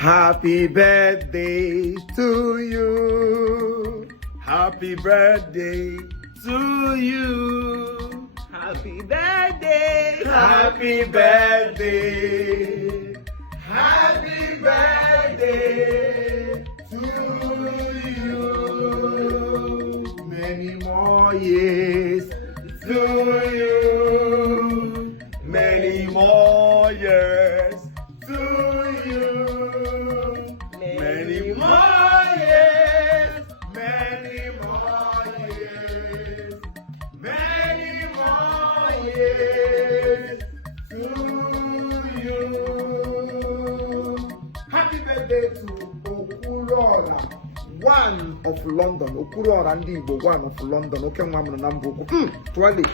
Happy birthday to you. Happy birthday to you. Happy birthday. Happy birthday. Happy birthday to you. Many more years to you. Many more years to you. Many more years. Many more years. Many more years to you. Happy birthday to Okulora, one of London. Okulora and Igbo, one of London. Okay, mama number. 20.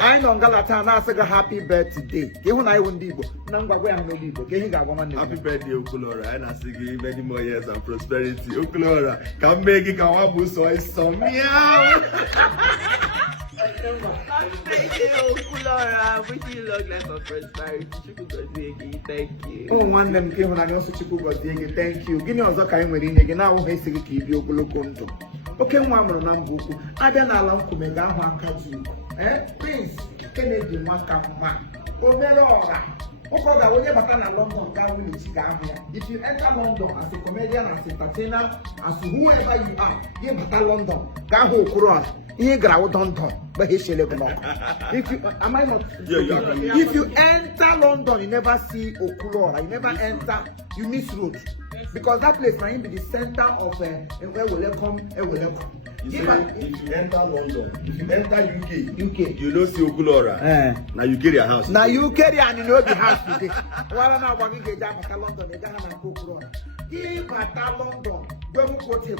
I know Galata na say happy birthday. Ke hu na iwu ndi Igbo. Na ngwagwa ya no Igbo. Ke hi ga-agwa nwanne. Happy birthday Okulora. I na say give many more years and prosperity. Okulora, ka mmegi ka wa bu so iso meow. Happy birthday, Okulora. Wishing you long life and prosperity. Chukwu gozie gị. Thank you. Oh, nwanne m ke hu na nso Chukwu gozie gị. Thank you. Gịnị ọzọ ka anyị nwere inye gị na ahụ esi gị ka ibi ogologo ndụ. Oke nwa amụrụ na mba ukwu. Abịa n'ala nkume ga-ahụ aka ji. Prince Kennedy Makama. Omere ọra. Ụkọ ga onye bata na London ga wilichi ga-ahụ ya. If you enter London as a comedian, as a entertainer, as whoever you are, you bata London ga-ahụ Okulora. Ihe gara London, but he shall go. If you am I not? Yeah. If you enter London, you never see Okulora. You never enter. You miss road because that place might be the center of where will come. You say if you enter London, if you enter UK, UK. you don't see Okulora. Now you carry a house. Now you carry and you know the house today. While now we get down to London, they don't have Okulora. If at London, don't go to UK.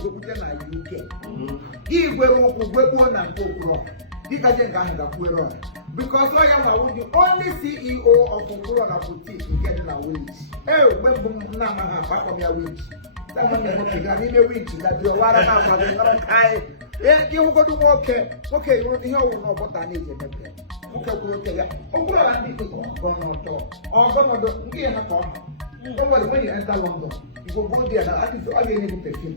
If we walk on Okulora, because you can't have Okulora. Because I am the only CEO of Okulora boutique in Kenya Village. Oh, when Nama back of your witch. That one is not a witch that you are not having. Yeah, you go to work. Okay, you want to hear what I need. Okay, Okulora need to go on door. Or go on the car. Nobody when you enter London, you go there now. I think all you need to perfume.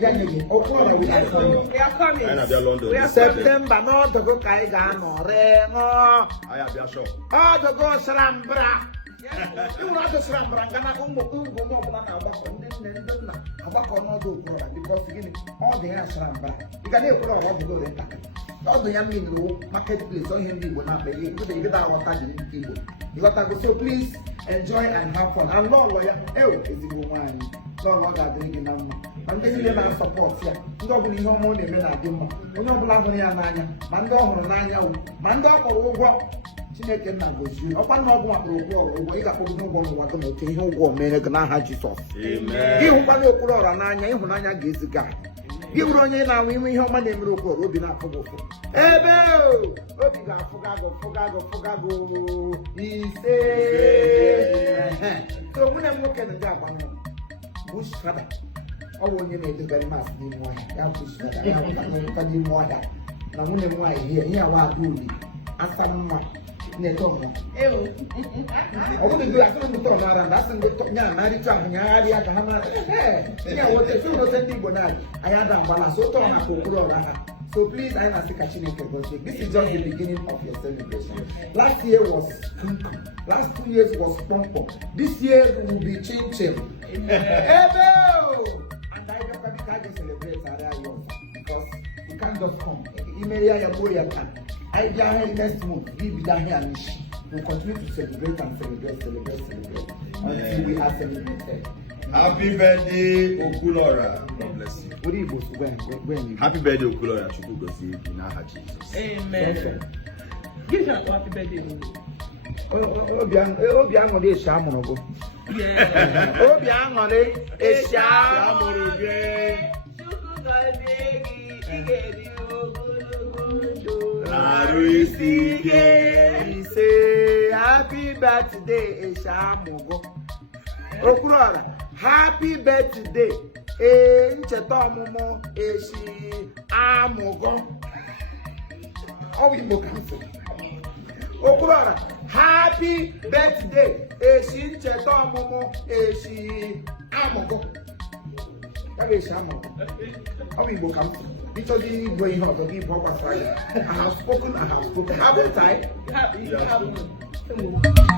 Yeah, Okulora will come. We are coming. I am London. We are September, no, to go Kaigano, Reno. I am there shop. Oh, to go Srambra. You want to Srambra, Gana Umbo, about because all the air Srambra. You can hear what to go there. All the young in the marketplace, all him will not be able to get our time in Igbo. You got to so please enjoy and have fun. And Lord, lawyer, is the woman. Lord, God, drinking them. And then you can support here. You don't believe no money, men are doing. You don't believe in Nanya. Mando, Nanya, Mando, or Chineke na gozi. Ọkwa na ọgwụ akpọrọ ụgwọ ị ga-akpọ ụgwọ ụgwọ n'otu ihe ụgwọ mere gị n'aha Jizọs. Gị hụkwa na Okulora n'anya ịhụnanya ga-eziga. Gị bụrụ onye na-anwụ inwe ihe ọma na-emere Okulora obi na-afụ gị ụfụ. Ebe obi ga-afụga gị ise. So nwunye m nwoke na-eji agba nọ bush fada. Ọ bụ onye na-edogharị masị n'ime ọhịa. Ya bush fada ya hụta n'ime ọhịa. Na nwunye m nwaanyị ihe awa ada uli asa mma. I don't know. I want to do that. I don't know. That's the thing. Yeah, married to a married. I can't have. Yeah, what the two was ending when I had a balance. So talk about. So please, I must say, this is just the beginning of your celebration. Last year was last 2 years was pom. This year will be chim. And I just celebrate because you can't just come. I next month, we be down here and we'll continue to celebrate until we are celebrated. Happy birthday, Okulora. God bless you. What do you go to when? Happy birthday, Okulora. Chukwu gozie gị n'aha Jesus. Amen. Give her happy birthday. Obi aṅụrị esi amụrụ bụ. Obi aṅụrị esi amụrụ gị. Chukwu gozie gị, ị ga-eri Say happy birthday, Eshamugo. Okulora, happy birthday, Nchetomumo, Eshi Amugo. Oh, we book Okurora, happy birthday. Eshi ncheta ọmụmụ eshi amụgụ. Ya bụ eshi amụgụ. Ọ bụ Igbo ka m ịchọzi igwe ihe ọzọ gị bụ gbasara ya. I have spoken. Haven't I? You have